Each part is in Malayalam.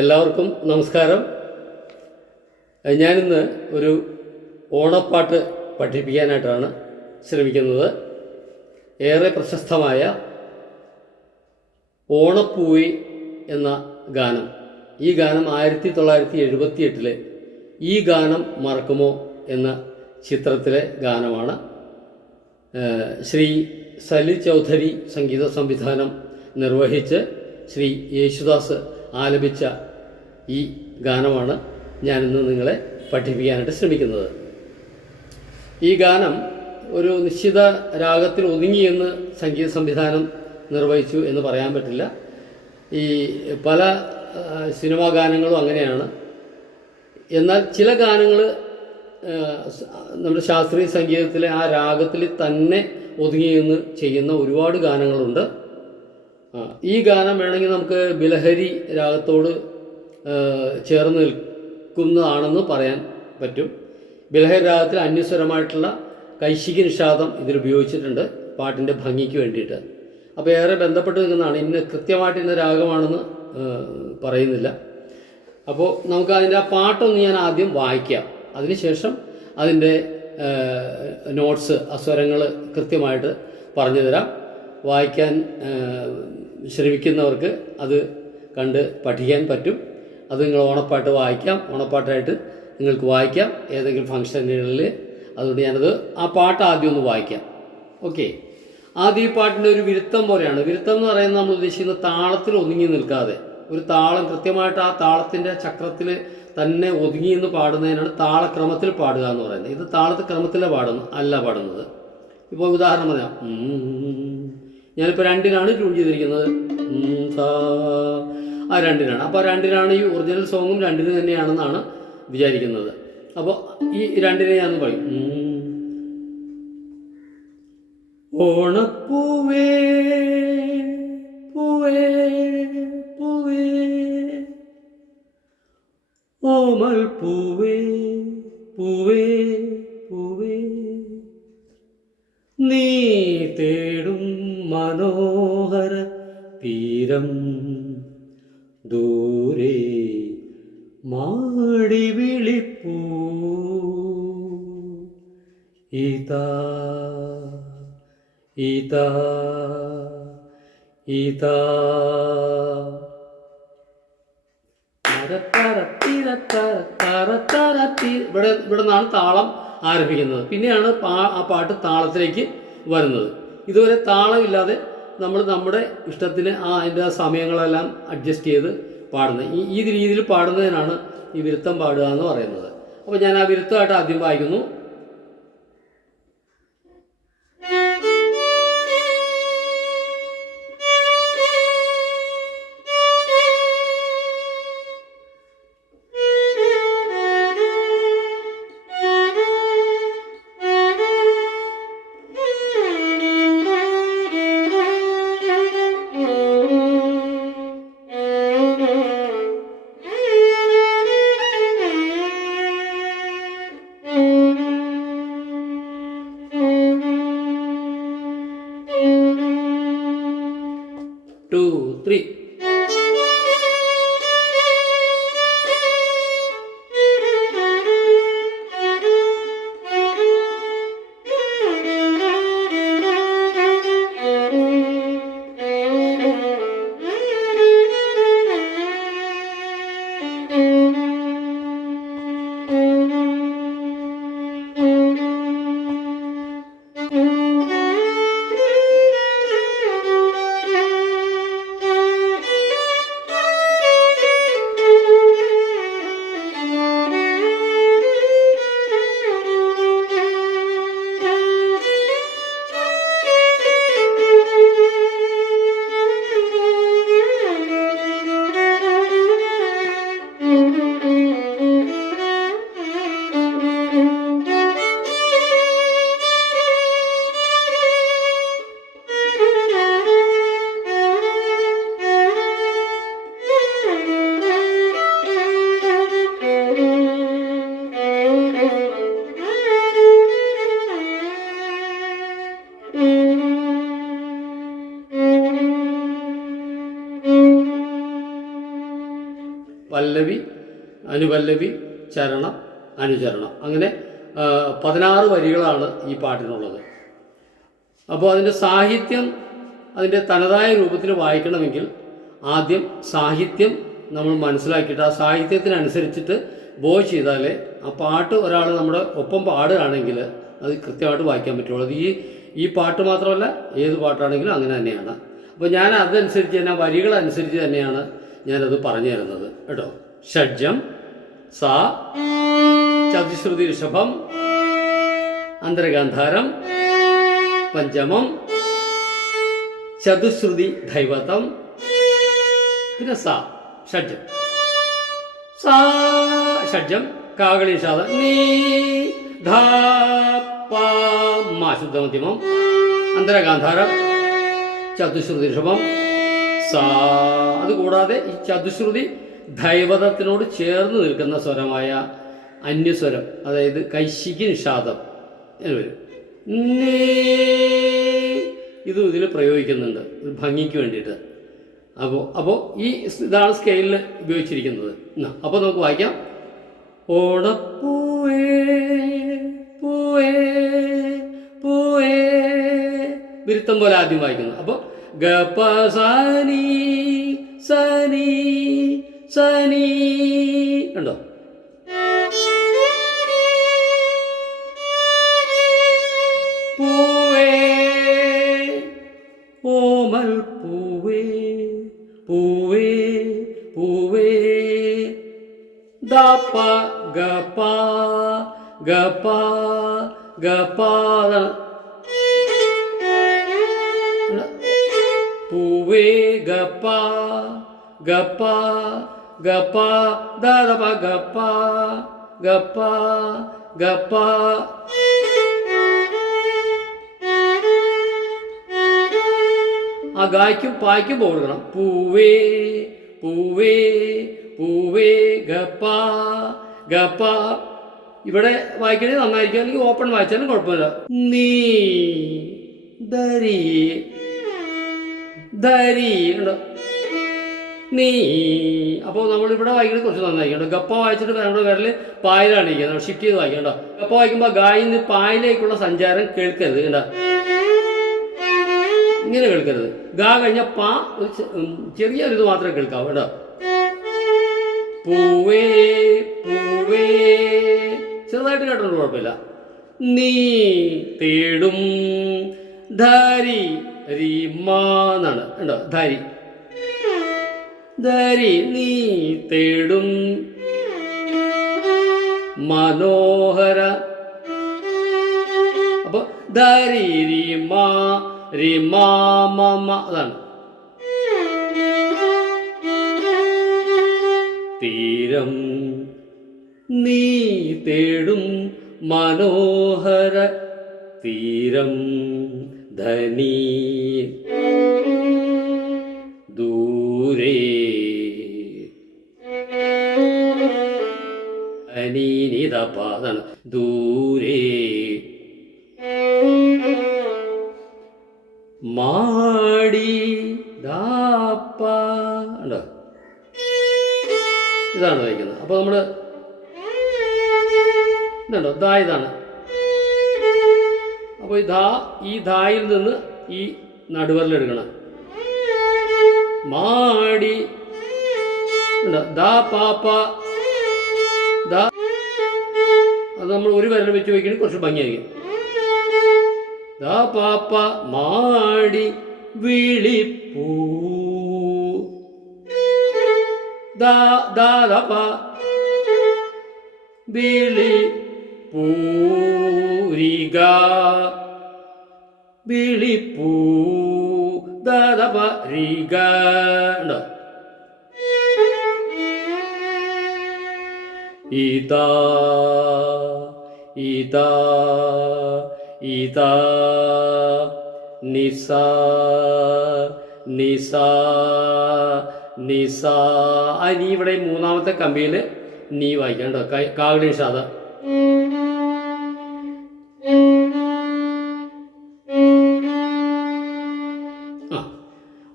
എല്ലാവർക്കും നമസ്കാരം. ഞാനിന്ന് ഒരു ഓണപ്പാട്ട് പഠിപ്പിക്കാനായിട്ടാണ് ശ്രമിക്കുന്നത്. ഏറെ പ്രശസ്തമായ ഓണപ്പൂവി എന്ന ഗാനം. ഈ ഗാനം 1978 ഈ ഗാനം മറക്കുമോ എന്ന ചിത്രത്തിലെ ഗാനമാണ്. ശ്രീ സലിൽ ചൗധരി സംഗീത സംവിധാനം നിർവഹിച്ച് ശ്രീ യേശുദാസ് ആലപിച്ച ഈ ഗാനമാണ് ഞാനിന്ന് നിങ്ങളെ പഠിപ്പിക്കാനായിട്ട് ശ്രമിക്കുന്നത്. ഈ ഗാനം ഒരു നിശ്ചിത രാഗത്തിൽ ഒതുങ്ങിയെന്ന് സംഗീത സംവിധാനം നിർവഹിച്ചു എന്ന് പറയാൻ പറ്റില്ല. ഈ പല സിനിമാ ഗാനങ്ങളും അങ്ങനെയാണ്. എന്നാൽ ചില ഗാനങ്ങൾ നമ്മുടെ ശാസ്ത്രീയ സംഗീതത്തിലെ ആ രാഗത്തിൽ തന്നെ ഒതുങ്ങിയെന്ന് ചെയ്യുന്ന ഒരുപാട് ഗാനങ്ങളുണ്ട്. ഈ ഗാനം വേണമെങ്കിൽ നമുക്ക് ബിലഹരി രാഗത്തോട് ചേർന്ന് നിൽക്കുന്നതാണെന്ന് പറയാൻ പറ്റും. ബിലഹരി രാഗത്തിൽ അന്യസ്വരമായിട്ടുള്ള കൈശികി നിഷാദം ഇതിൽ ഉപയോഗിച്ചിട്ടുണ്ട് പാട്ടിൻ്റെ ഭംഗിക്ക് വേണ്ടിയിട്ട്. അപ്പോൾ ഏറെ ബന്ധപ്പെട്ട് നിൽക്കുന്നതാണ്. കൃത്യമായിട്ട് ഇന്ന രാഗമാണെന്ന് പറയുന്നില്ല. അപ്പോൾ നമുക്ക് അതിൻ്റെ ആ പാട്ടൊന്ന് ഞാൻ ആദ്യം വായിക്കാം. അതിനുശേഷം അതിൻ്റെ നോട്ട്സ്, സ്വരങ്ങൾ കൃത്യമായിട്ട് പറഞ്ഞു തരാം. വായിക്കാൻ ശ്രമിക്കുന്നവർക്ക് അത് കണ്ട് പഠിക്കാൻ പറ്റും. അത് നിങ്ങൾ ഓണപ്പാട്ട് വായിക്കാം, ഓണപ്പാട്ടായിട്ട് നിങ്ങൾക്ക് വായിക്കാം ഏതെങ്കിലും ഫംഗ്ഷനുകളിൽ. അതുകൊണ്ട് ഞാനത് ആ പാട്ട് ആദ്യം ഒന്ന് വായിക്കാം. ഓക്കെ. ആദ്യം ഈ പാട്ടിൻ്റെ ഒരു വിരുത്തം പോലെയാണ്. വിരുത്തം എന്ന് പറയുന്നത് നമ്മൾ ഉദ്ദേശിക്കുന്ന താളത്തിൽ ഒതുങ്ങി നിൽക്കാതെ ഒരു താളം കൃത്യമായിട്ട് ആ താളത്തിൻ്റെ ചക്രത്തിൽ തന്നെ ഒതുങ്ങി എന്ന് പാടുന്നതിനാണ് താളക്രമത്തിൽ പാടുക എന്ന് പറയുന്നത്. ഇത് താളത്തിൽ ക്രമത്തിലെ പാടുന്നത്. ഇപ്പോൾ ഉദാഹരണം പറയാം. ഞാനിപ്പോൾ 2-നാണ് ട്യൂൺ ചെയ്തിരിക്കുന്നത്. ആ 2-നാണ്. അപ്പോൾ 2-നാണ് ഈ ഒറിജിനൽ സോങ്ങും 2-ന് തന്നെയാണെന്നാണ് വിചാരിക്കുന്നത്. അപ്പോൾ ഈ 2-നെ ഞാൻ പറയും. ഓണപ്പൂവേ പൂവേ പൂവേ ഓമൽ പൂവേ പൂവേ പൂവേ നീ തേടും മനോഹര തീരം ദൂരെ മാടി വിളിപ്പൂ ഇതാ ഇതാ ഇതാ. ഇവിടെ നിന്നാണ് താളം ആരംഭിക്കുന്നത്. പിന്നെയാണ് ആ പാട്ട് താളത്തിലേക്ക് വരുന്നത്. ഇതുവരെ താളമില്ലാതെ നമ്മൾ നമ്മുടെ ഇഷ്ടത്തിന് അതിൻ്റെ സമയങ്ങളെല്ലാം അഡ്ജസ്റ്റ് ചെയ്ത് പാടുന്നത്. ഈ രീതിയിൽ പാടുന്നതിനാണ് ഈ വിരുത്തം പാടുക എന്ന് പറയുന്നത്. അപ്പോൾ ഞാൻ ആ വിരുത്തമായിട്ട് ആദ്യം വായിക്കുന്നു. പല്ലവി, അനുപല്ലവി, ചരണം, അനുചരണം, അങ്ങനെ 16 വരികളാണ് ഈ പാട്ടിനുള്ളത്. അപ്പോൾ അതിൻ്റെ സാഹിത്യം അതിൻ്റെ തനതായ രൂപത്തിൽ വായിക്കണമെങ്കിൽ ആദ്യം സാഹിത്യം നമ്മൾ മനസ്സിലാക്കിയിട്ട് ആ സാഹിത്യത്തിനനുസരിച്ചിട്ട് ബോയ് ചെയ്താലേ ആ പാട്ട് ഒരാൾ നമ്മുടെ ഒപ്പം പാടുകയാണെങ്കിൽ അത് കൃത്യമായിട്ട് വായിക്കാൻ പറ്റുള്ളൂ. അത് ഈ പാട്ട് മാത്രമല്ല, ഏത് പാട്ടാണെങ്കിലും അങ്ങനെ തന്നെയാണ്. അപ്പോൾ ഞാൻ അതനുസരിച്ച് തന്നെ, വരികളനുസരിച്ച് തന്നെയാണ് ഞാനത് പറഞ്ഞു തരുന്നത് കേട്ടോ. ഷഡ്ജം, സാ, ചതുശ്രുതി ഋഷഭം, അന്തരഗാന്ധാരം, പഞ്ചമം, ചതുശ്രുതി ധൈവതം, പിന്നെ സാ ഷഡ്ജം. സാ ഷഡ്ജം, കാകളി ഷാദ, നീ ധാ പാ മാ ശുദ്ധമധ്യമം, അന്തരഗാന്ധാരം, ചതുശ്രുതി ഋഷഭം, സാ. അതുകൂടാതെ ഈ ചതുശ്രുതി ധൈവതത്തിനോട് ചേർന്ന് നിൽക്കുന്ന സ്വരമായ അന്യസ്വരം, അതായത് കൈശികി നിഷാദം എന്ന് വരും. ഇതും ഇതിൽ പ്രയോഗിക്കുന്നുണ്ട് ഭംഗിക്ക് വേണ്ടിയിട്ട്. അപ്പോൾ ഇതാണ് സ്കെയിലിൽ ഉപയോഗിച്ചിരിക്കുന്നത്. അപ്പോൾ നമുക്ക് വായിക്കാം. ഓണപ്പൂവേ പൂവേ പൂവേ, വിരുത്തം പോലെ ആദ്യം വായിക്കുന്നു. അപ്പോൾ ഗപ സനി സനി സനി കണ്ടോ. പൂവേ ഓമൽ പൂവേ പൂവേ പൂവേ, ദപ ഗപ ഗപ ഗപ, പൂവേ ഗപ ഗപ ഗപ, ദപ ഗപ ഗപ ഗപ. ആ ഗായ്ക്കും പായ്ക്കും കൊടുക്കണം. പൂവേ പൂവേ പൂവേ ഗപ ഗപ. ഇവിടെ വായിക്കണേ നന്നായിരിക്കും, അല്ലെങ്കിൽ ഓപ്പൺ വായിച്ചാലും കുഴപ്പമില്ല. നീ ധരി ധരി ഉണ്ടോ, നീ. അപ്പോൾ നമ്മളിവിടെ വായിക്കുന്നത് കുറച്ച് നന്നായിരിക്കും. ഗപ്പ വായിച്ചിട്ട് നമ്മുടെ വിരൽ പായലാണ് ഇരിക്കുന്നത്, ഷിഫ്റ്റ് ചെയ്ത് വായിക്കണ്ടോ. ഗപ്പ വായിക്കുമ്പോൾ ഗായിൽ നിന്ന് പായലേക്കുള്ള സഞ്ചാരം കേൾക്കരുത് കണ്ടോ, ഇങ്ങനെ കേൾക്കരുത്. ഗാ കഴിഞ്ഞ പാ ചെറിയൊരിത് മാത്രമേ കേൾക്കാവൂ കേട്ടോ. പൂവേ പൂവേ ചെറുതായിട്ട് കേട്ടോണ്ട് കുഴപ്പമില്ല. നീ തേടും ധാരി എന്നാണ് കേട്ടോ. ധാരി ധാരി, നീ തേടും മനോഹര. അപ്പൊ ധാരി രീമാ രീമാ മ, അതാണ്. തീരം നീ തേടും മനോഹര തീരം ധനി, ദൂരേ അനീനിതപാദാണ്. ദൂരേ മാടി ദാപ്പ ഉണ്ടോ, ഇതാണ് വായിക്കുന്നത്. അപ്പോൾ നമ്മൾ ഇതുണ്ടോ, ദാ ഇതാണ്. അപ്പോൾ ഈ ധായിൽ നിന്ന് ഈ നടുവരലെടുക്കണം. മാടി ഉണ്ടോ, ദാ പാപ്പ ദാ. അത് നമ്മൾ ഒരു വിരൽ വെച്ച് വയ്ക്കുന്നത് കുറച്ച് ഭംഗിയായിരിക്കും. ദാ പാപ്പ മാടി വിളിപ്പൂ, ദാ ദാ ദാ പ വിളി പൂരിക വിളിപ്പൂ, ദാ ദാ പ റിക ഉണ്ടോ. ഇതാ ഇതാ ഇതാ നിസ നിസ നിസ. ആ നീ ഇവിടെ മൂന്നാമത്തെ കമ്പിയിൽ നീ വായിക്കാം കേട്ടോ. കാവലി ഷാദ.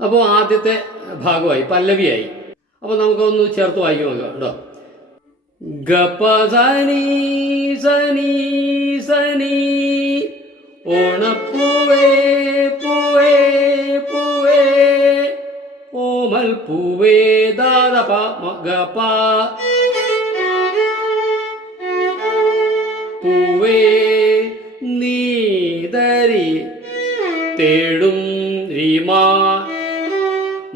അപ്പോൾ ആദ്യത്തെ ഭാഗമായി, പല്ലവിയായി. അപ്പോൾ നമുക്കൊന്ന് ചേർത്ത് വായിക്കാൻ നോക്കാം കേട്ടോ. ഗപ സനി സനി സനി ഓണപ്പൂവേ പൂവേ പൂവേ ഓമൽ പൂവേ ദാദപ ഗപ പൂവേ നീതരി തേടും റിമാ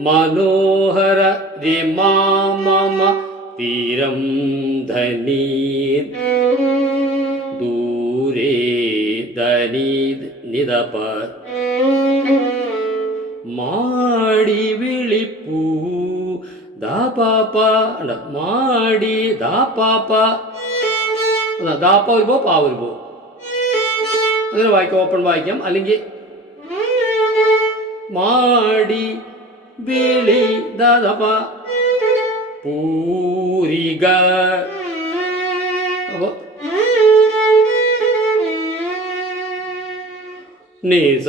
മനോഹര റിമാ മമ തീരം ധനി ദൂരേ ധനി നിദപ മാടി വിളിപ്പൂ ദാപാപ്പ മാടി ദാപ്പാപ്പ ദാപ്പ വരുമ്പോ പാ വരുമ്പോ അങ്ങനെ വായിക്കാം, ഓപ്പൺ വായിക്കാം. അല്ലെങ്കിൽ മാടി വിളി ദാപ പൂരിക. അപ്പൊ നിസ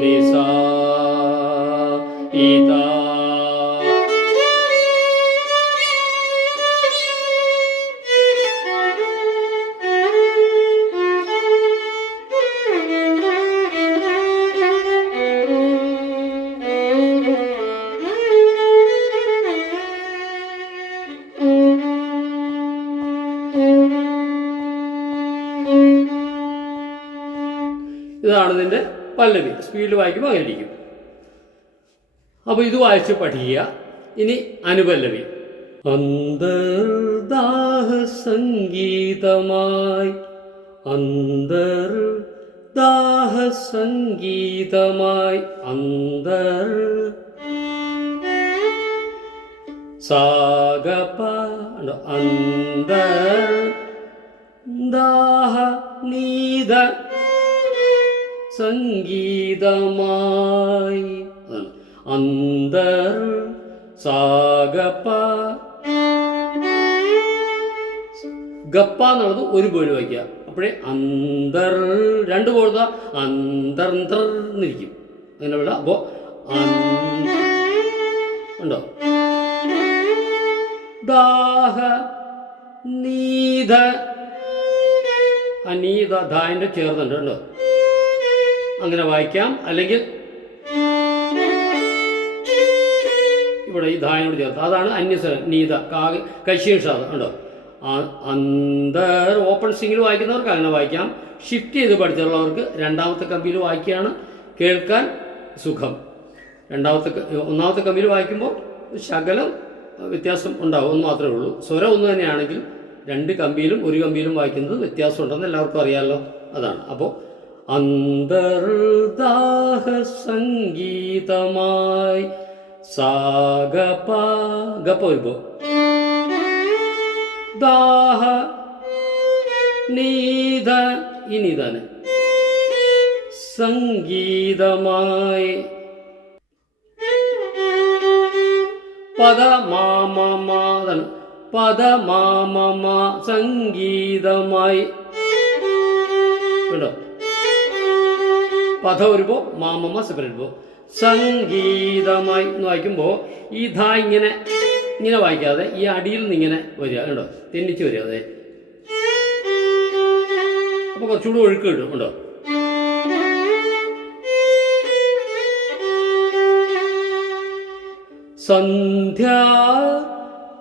നിസ ഇതാ ഇതാണ് ഇതിൻ്റെ പല്ലവി. സ്പീഡിൽ വായിക്കുമ്പോൾ അങ്ങനെ ഇരിക്കും. അപ്പോൾ ഇത് വായിച്ച് പഠിക്കുക. ഇനി അനുപല്ലവി. അന്തർദാഹ സംഗീതമായി അന്തർദാഹ സംഗീതമായി അന്തർ സാഗപ അന്തർ ദാഹ നീത സംഗീതമായി അന്തർ സാഗപ്പ. ഗപ്പ എന്നുള്ളത് ഒരു പേര് വയ്ക്കുക. അപ്പോഴേ അന്തർ രണ്ട് കൊടുത്ത അന്തർന്നിരിക്കും. അങ്ങനെ വിടാം. അപ്പോ ഉണ്ടോ ദാഹ നീത അനീത ധാൻ്റെ ചേർന്നുണ്ട് കേട്ടോ. അങ്ങനെ വായിക്കാം. അല്ലെങ്കിൽ ഇവിടെ ഈ ധായനോട് ചേർത്ത് അതാണ് അന്യസ്വരം നീത കശീഷാദ ഉണ്ടോ. അന്തർ ഓപ്പൺ സ്ട്രിങ്ങിൽ വായിക്കുന്നവർക്ക് അങ്ങനെ വായിക്കാം. ഷിഫ്റ്റ് ചെയ്ത് പഠിച്ചുള്ളവർക്ക് രണ്ടാമത്തെ കമ്പിയിൽ വായിക്കുകയാണ് കേൾക്കാൻ സുഖം. ഒന്നാമത്തെ കമ്പിയിൽ വായിക്കുമ്പോൾ ശകലം വ്യത്യാസം ഉണ്ടാവും എന്ന് മാത്രമേ ഉള്ളൂ. സ്വരം ഒന്ന് തന്നെയാണെങ്കിൽ രണ്ട് കമ്പിയിലും ഒരു കമ്പിയിലും വായിക്കുന്നത് വ്യത്യാസം ഉണ്ടെന്ന് എല്ലാവർക്കും അറിയാമല്ലോ. അതാണ്. അപ്പോൾ അന്തർദാഹ സംഗീതമായി സാഗപ ഗപ്പ വരുമ്പോ ദാഹ നീത ഇനി തന്നെ സംഗീതമായി പദ മാമമാണ് പദ മാമ സംഗീതമായി കേട്ടോ. പദ വരുമ്പോ മാമ സെപ്പറേറ്റ് പോ സംഗീതമായി എന്ന് വായിക്കുമ്പോൾ ഈ ധ ഇങ്ങനെ ഇങ്ങനെ വായിക്കാതെ ഈ അടിയിൽ നിന്ന് ഇങ്ങനെ വരിക കേട്ടോ, തെന്നിച്ച് വരിക. അതെ, അപ്പൊ കുറച്ചുകൂടി ഒഴുക്ക് കിട്ടും കേട്ടോ. സന്ധ്യാ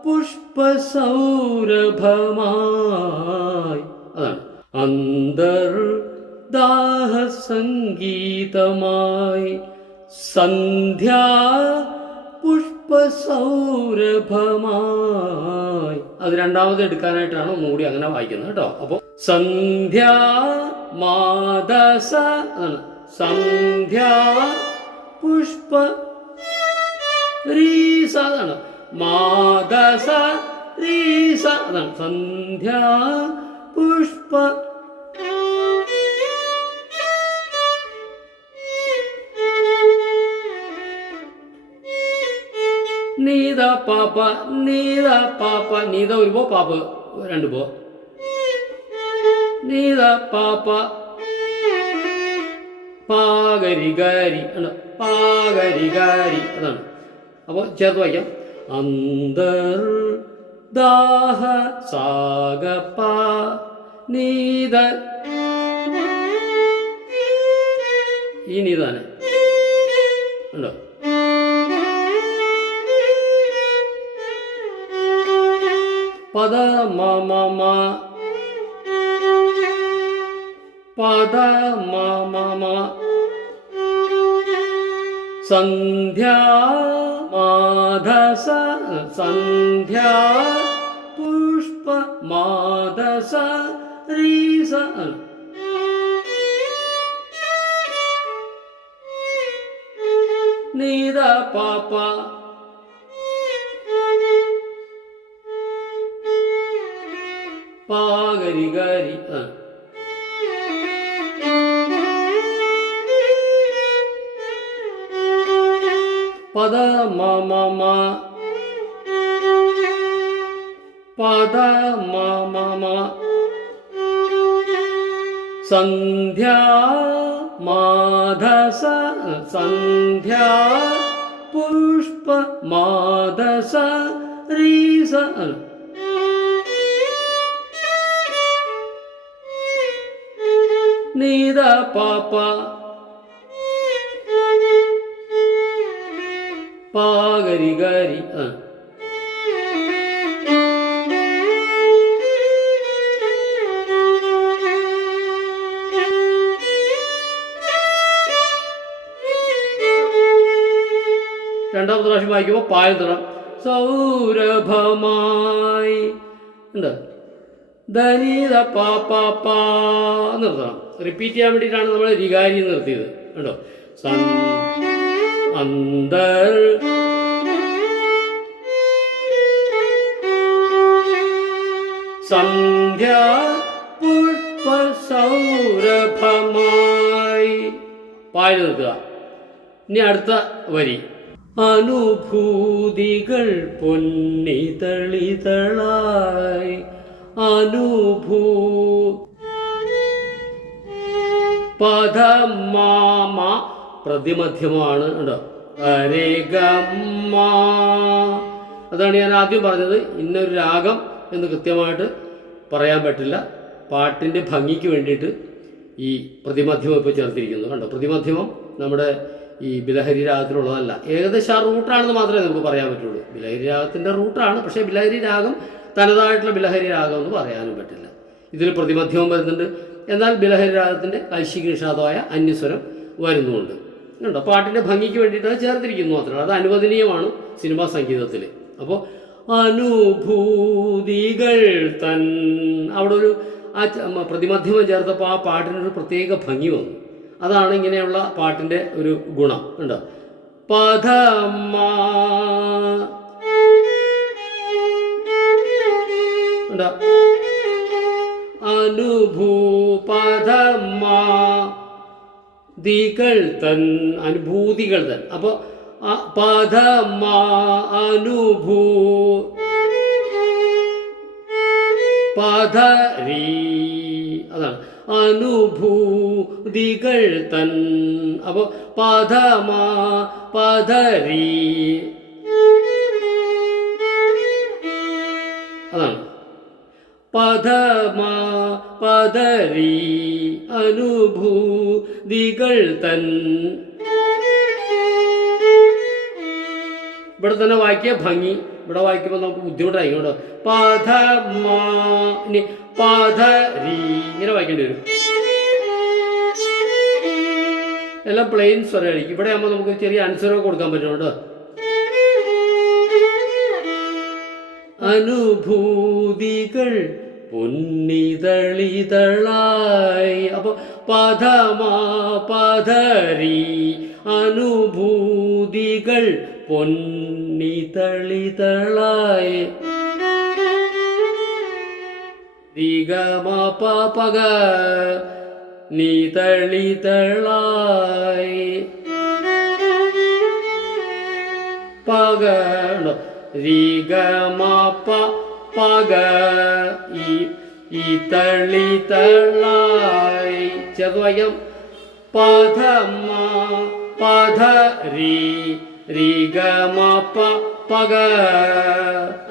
പുഷ്പസൗരഭമായി അതാണ് അന്തർദാഹ സംഗീതമായി സന്ധ്യാ പുഷ്പസൗരഭമായി. അത് രണ്ടാമത് എടുക്കാനായിട്ടാണ് ഒന്നുകൂടി അങ്ങനെ വായിക്കുന്നത് കേട്ടോ. അപ്പൊ സന്ധ്യാ മാദസ അതാണ് സന്ധ്യാ പുഷ്പ റീസ അതാണ് മാദസ റീസ അതാണ് സന്ധ്യാ പുഷ്പ നീത പാപ്പ നീത പാപ്പ നീത ഒരു പോ പാപ്പ രണ്ട് പോ നീത പാപ്പ പാഗരി ഗാരി ആണ് പാഗരി ഗാരി അതാണ് അപ്പോൾ ചേർത്ത് വായിക്കാം. അന്തർദാഹ സാഗപ നീത, ഈ നീതാണ് ഉണ്ടോ. പദ മമ പദ മമ സന്ധ്യാ മാധസ സന്ധ്യാ പുഷ്പ മാധസ രീസ നീത പാപ പാഗരി ഗരി പദ മമ പദ മമ സന്ധ്യാ മാധസ സന്ധ്യാ പുഷ്പ മാധസ രീസ നീത പാപ പാഗരി ഗരി രണ്ടാമത്തെ പ്രാവശ്യം വായിക്കുമ്പോൾ പായന്തണം. സൗരഭമായി ഉണ്ട് ധനിത പാ നിർത്തണം. റിപ്പീറ്റ് ചെയ്യാൻ വേണ്ടിയിട്ടാണ് നമ്മൾ രികാരി നിർത്തിയത് കേട്ടോ. അന്തർ സന്ധ്യ പുഷ്പ സൗരഭമായി പായ നിർത്തുക. ഇനി അടുത്ത വരി. അനുഭൂതികൾ പൊന്നിതളിതളായി പദമാമ പ്രതിമധ്യമാണ് കേട്ടോ. അരേ ഗമ്മ, അതാണ് ഞാൻ ആദ്യം പറഞ്ഞത്. ഇന്നൊരു രാഗം എന്ന് കൃത്യമായിട്ട് പറയാൻ പറ്റില്ല. പാട്ടിൻ്റെ ഭംഗിക്ക് വേണ്ടിയിട്ട് ഈ പ്രതിമധ്യമം ഇപ്പോൾ ചേർത്തിരിക്കുന്നു കണ്ടോ. പ്രതിമധ്യമം നമ്മുടെ ഈ ബിലഹരി രാഗത്തിലുള്ളതല്ല. ഏകദേശം ആ റൂട്ടാണെന്ന് മാത്രമേ നമുക്ക് പറയാൻ പറ്റുള്ളൂ. ബിലഹരി രാഗത്തിൻ്റെ റൂട്ടാണ്, പക്ഷേ ബിലഹരി രാഗം തനതായിട്ടുള്ള ബിലഹരി രാഗം എന്ന് പറയാനും പറ്റില്ല. ഇതിൽ പ്രതിമധ്യവും വരുന്നുണ്ട്, എന്നാൽ ബിലഹരി രാഗത്തിൻ്റെ ഐശിക നിഷാദമായ അന്യസ്വരം വരുന്നുമുണ്ട് കണ്ടോ. പാട്ടിൻ്റെ ഭംഗിക്ക് വേണ്ടിയിട്ട് അത് ചേർത്തിരിക്കുന്നു മാത്രമേ. അത് അനുവദനീയമാണ് സിനിമാ സംഗീതത്തിൽ. അപ്പോൾ അനുഭൂതികൾ തൻ അവിടെ ഒരു ആ പ്രതിമധ്യമം ചേർത്തപ്പോൾ ആ പാട്ടിനൊരു പ്രത്യേക ഭംഗി വന്നു. അതാണ് ഇങ്ങനെയുള്ള പാട്ടിൻ്റെ ഒരു ഗുണം ഉണ്ടോ. പദമ ഉണ്ടോ. അനുഭൂപദമ ദികൾ തൻ അനുഭൂതികൾ തൻ. അപ്പോൾ പദമ അനുഭൂ പദരീ അതാണ് അനുഭൂതികൾ തൻ. അപ്പോൾ പദമ പദരീ അതാണ് പദമ പദരീ അനുഭൂതികൾ തൻ. ഇവിടെ തന്നെ വായിക്കുക ഭംഗി. ഇവിടെ വായിക്കുമ്പോൾ നമുക്ക് ബുദ്ധിമുട്ടായിരിക്കും കേട്ടോ. പദമ ഇനി പദരീ ഇങ്ങനെ വായിക്കേണ്ടി വരും. എല്ലാം പ്ലെയിൻ സ്വരമായിരിക്കും. ഇവിടെ ആകുമ്പോൾ നമുക്ക് ചെറിയ അനുസ്വരമൊക്കെ കൊടുക്കാൻ പറ്റും കേട്ടോ. അനുഭൂതികൾ പൊന്നിതളിതളായി. അപ്പോൾ പദമ പദരീ അനുഭൂതികൾ പൊന്നിതളിതളായി. ദിഗമ പഗ നിതളിതളായി പഗ റിഗമ പഗ ഈ തളിതളായി. ചേർത്ത് വായിക്കാം. പദമ പദരീ രി ഗ മ പ പഗ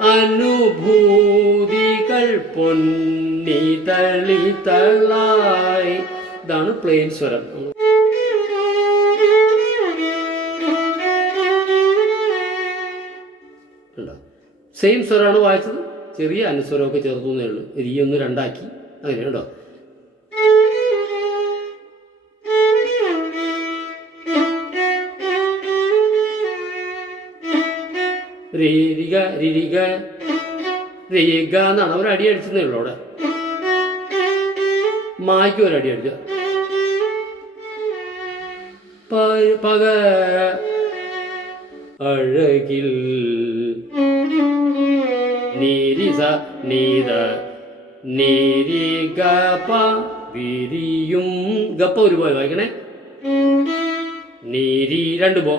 അനുഭൂതികൾ പൊന്നി തളിതളായി. ഇതാണ് പ്ലെയിൻ സ്വരം. സെയിം സ്വരമാണ് വായിച്ചത്, ചെറിയ അനുസ്വരമൊക്കെ ചേർത്തുന്നേ ഉള്ളൂ. രി ഒന്ന് രണ്ടാക്കി അങ്ങനെ കേട്ടോ. രീരിക രിരിക രേഖ എന്നാണ് ഒരടി അടിച്ചതേ ഉള്ളൂ. അവിടെ മായ്ക്ക് ഒരടി അടിച്ച പക അഴകിൽ നീരിസ നീത നീരി ഗപ വിരിയും. ഗപ്പ ഒരു പോ വായിക്കണേ. നീരി രണ്ട് പോ,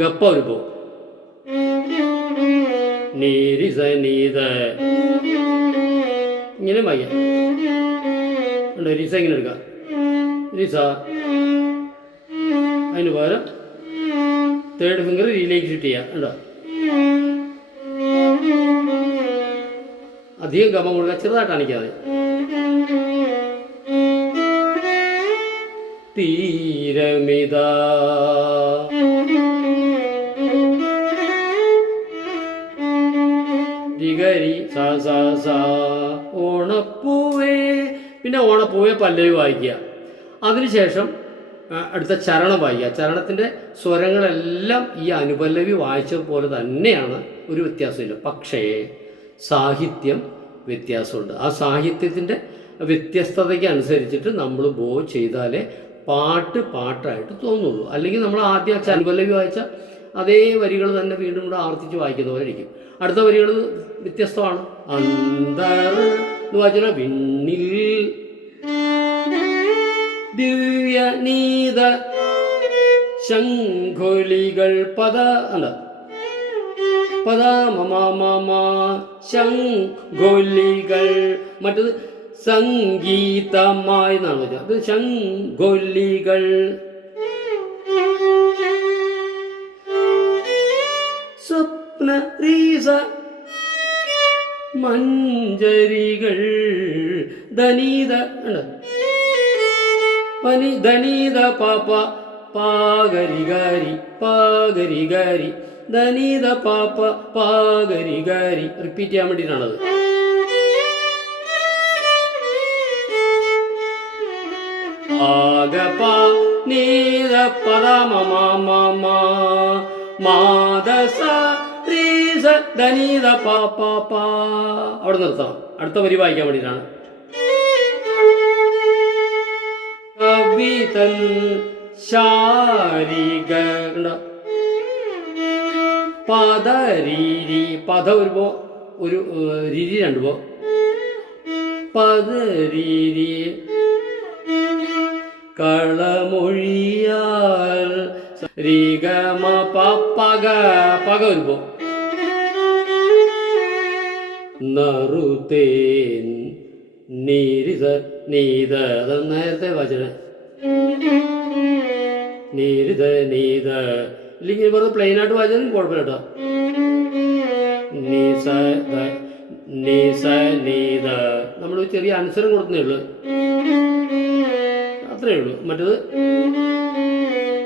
ഗപ്പ ഒരു പോ. നീരിസ നീത ഇങ്ങനെ വായിക്കാം. റിസ ഇങ്ങനെ എടുക്കാം. റിസ അതിന് പകരം തേർഡ് ഫിംഗർ ഇതിലേക്ക് ഷിഫ്റ്റ് ചെയ്യാം. ഉണ്ടോ? അധികം ഗമം കൊടുക്കുക, ചെറുതായിട്ട് അണിക്കാതെ. തീരമിത ദിഗരി സാ സാ സാ ഓണപ്പൂവേ. പിന്നെ ഓണപ്പൂവെ പല്ലവി വായിക്കുക. അതിനുശേഷം അടുത്ത ചരണം വായിക്കുക. ചരണത്തിൻ്റെ സ്വരങ്ങളെല്ലാം ഈ അനുപല്ലവി വായിച്ചതുപോലെ തന്നെയാണ്, ഒരു വ്യത്യാസമില്ല. പക്ഷേ സാഹിത്യം വ്യത്യാസമുണ്ട്. ആ സാഹിത്യത്തിൻ്റെ വ്യത്യസ്തതയ്ക്ക് അനുസരിച്ചിട്ട് നമ്മൾ ബോ ചെയ്താലേ പാട്ടായിട്ട് തോന്നുള്ളൂ. അല്ലെങ്കിൽ നമ്മൾ ആദ്യം അനുപല്ലവി വായിച്ച അതേ വരികൾ തന്നെ വീണ്ടും കൂടെ ആവർത്തിച്ച് വായിക്കുന്ന പോലെ ഇരിക്കും. അടുത്ത വരികൾ വ്യത്യസ്തമാണ്. അന്തർ എന്ന് വായിച്ചാൽ വിണ്ണിൽ ദിവ്യനീത ശംഖുലികൾ പദ അല്ല പദ മമ ശംഖുലികൾ. മറ്റത് സംഗീതമായി എന്നാണ് വെച്ചാൽ അത് ശംഖുലികൾ. സ്വപ്ന റീസ മഞ്ജരികൾ ധനീത പനി ധനീത പാപ്പ പാഗരികാരി പാഗരികാരി ധനീത പാപ്പ പാഗരികാരി. റിപ്പീറ്റ് ചെയ്യാൻ വേണ്ടിയിട്ടാണത്. ആഗപ നീത പദ മമ മമ മാദസ റീസ ധനീത പാപ്പ പാ. അവിടെ നിർത്തണം. അടുത്ത വരി വായിക്കാൻ വേണ്ടിയിട്ടാണ്. കവിതൻ ശാരിക പദരീരി പദ ഒരു പോ, ഒരു രീതി രണ്ട് പോ. പദരീരി കളമൊഴിയാൽ രീഗമ പക പക ഒരു പോ. നറുതേൻ നീരിത നീത അത് നേരത്തെ വാചന. നീരിത നീത ഇല്ലെങ്കിൽ വെറുതെ പ്ലെയിനായിട്ട് വായിച്ചാലും കുഴപ്പമില്ല കേട്ടോ. നീസ നീസ നീത നമ്മൾ ചെറിയ അനുസരം കൊടുക്കുന്നേ ഉള്ളൂ, അത്രയേ ഉള്ളൂ. മറ്റത്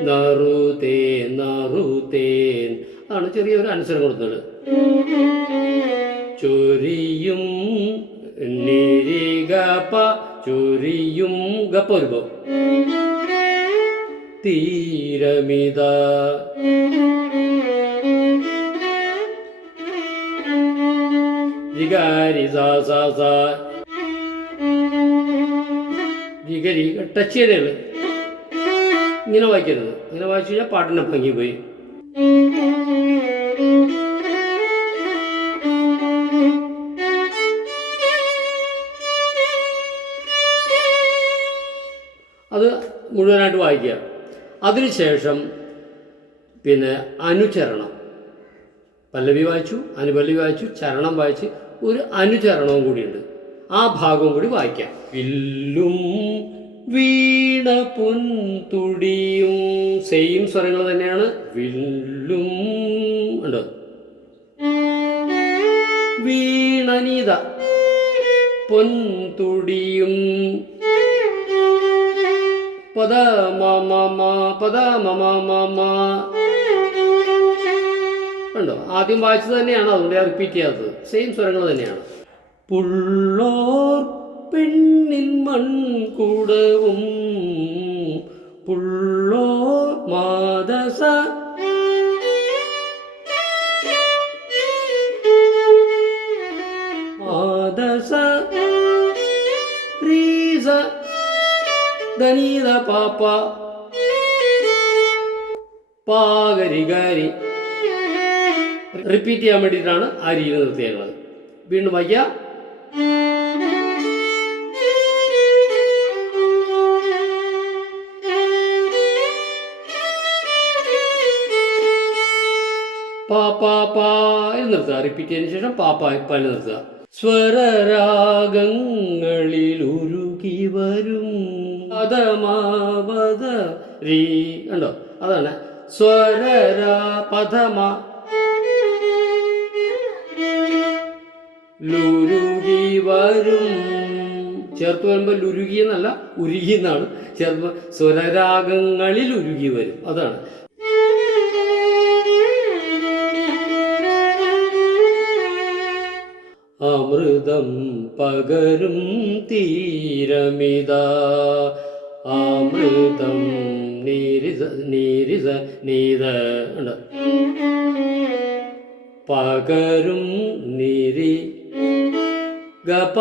നറുതേൻ നറുതേൻ ആണ് ചെറിയൊരു അനുസരം കൊടുക്കുന്നത്. ചൊരിയും നിരിഗപ ചൊരിയും ഗപ്പ ഒരു പോ. തീരമിത രിഗാരി സാ സാ സാ രിഗരി ടച്ച് ചെയ്തേ. ഇങ്ങനെ വായിക്കരുത്. ഇങ്ങനെ വായിച്ചു കഴിഞ്ഞാൽ പാട്ടിനെ ഭംഗി പോയി. അത് മുഴുവനായിട്ട് വായിക്കുക. അതിനുശേഷം പിന്നെ അനുചരണം. പല്ലവി വായിച്ചു, അനുപല്ലവി വായിച്ചു, ചരണം വായിച്ച് ഒരു അനുചരണവും കൂടിയുണ്ട്. ആ ഭാഗവും കൂടി വായിക്കാം. വില്ലും വീണ പൊൻതുടിയും സെയിം സ്വരങ്ങൾ തന്നെയാണ്. വില്ലും ഉണ്ട്. വീണനീത പൊൻതുടിയും പദ മമ പദ മമ ഉണ്ടോ? ആദ്യം വായിച്ചത് തന്നെയാണ്, അതുകൊണ്ട് ഞാൻ റിപ്പീറ്റ് ചെയ്യാത്തത്. സെയിം സ്വരങ്ങൾ തന്നെയാണ്. പുള്ളോർ പെണ്ണിൻ മൺകൂടവും പുള്ളോർ മാദസ മാദസ റീസ ധനീത പാപ്പ പാകരികാരി. റിപ്പീറ്റ് ചെയ്യാൻ വേണ്ടിയിട്ടാണ് ആ രീതിയിൽ നിർത്തിയേക്കുന്നത്. വീണ്ടും വായിക്കാം. പാ പാ പാ എന്ന് നിർത്തുക. റിപ്പീറ്റ് ചെയ്തതിനു ശേഷം പാപ്പാ പാല് നിർത്തുക. സ്വരരാഗങ്ങളിൽ ഉരുകി വരും പദമാവത രീ ഉണ്ടോ? അതാണ് സ്വരരാ പദമ ലുരുകി വരും. ചേർത്ത് വരുമ്പോൾ ലുരുകി എന്നല്ല, ഉരുകി എന്നാണ്. ചേർത്ത് സ്വരരാഗങ്ങളിൽ ഉരുകി വരും. അതാണ്. അമൃതം പകരും തീരമിത അമൃതം നീരിത നീരിത നീത ഉണ്ട്. പകരും നീരി ഗപ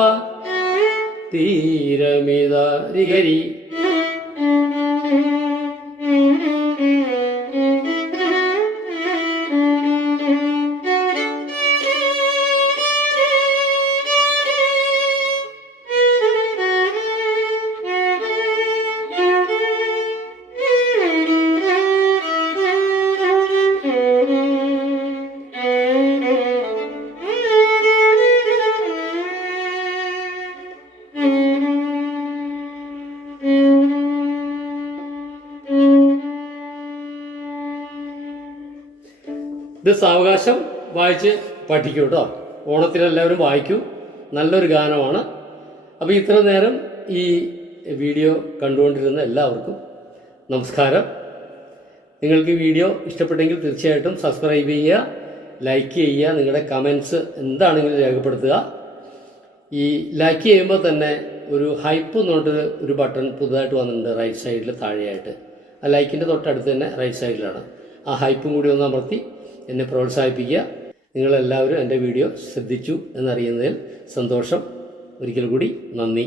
തീരമിത രിഗരി. ഇത് സാവകാശം വായിച്ച് പഠിക്കൂ കേട്ടോ. ഓണത്തിനെല്ലാവരും വായിക്കൂ. നല്ലൊരു ഗാനമാണ്. അപ്പോൾ ഇത്ര നേരം ഈ വീഡിയോ കണ്ടുകൊണ്ടിരുന്ന എല്ലാവർക്കും നമസ്കാരം. നിങ്ങൾക്ക് വീഡിയോ ഇഷ്ടപ്പെട്ടെങ്കിൽ തീർച്ചയായിട്ടും സബ്സ്ക്രൈബ് ചെയ്യുക, ലൈക്ക് ചെയ്യുക, നിങ്ങളുടെ കമൻസ് എന്താണെങ്കിലും രേഖപ്പെടുത്തുക. ഈ ലൈക്ക് ചെയ്യുമ്പോൾ തന്നെ ഒരു ഹൈപ്പ് എന്ന് പറഞ്ഞിട്ട് ഒരു ബട്ടൺ പുതുതായിട്ട് വന്നിട്ടുണ്ട് റൈറ്റ് സൈഡിൽ താഴെയായിട്ട്. ആ ലൈക്കിൻ്റെ തൊട്ടടുത്ത് തന്നെ റൈറ്റ് സൈഡിലാണ്. ആ ഹൈപ്പും കൂടി ഒന്ന് അമർത്തി എന്നെ പ്രോത്സാഹിപ്പിക്കുക. നിങ്ങളെല്ലാവരും എൻ്റെ വീഡിയോ ശ്രദ്ധിച്ചു എന്നറിയുന്നതിൽ സന്തോഷം. ഒരിക്കൽ കൂടി നന്ദി.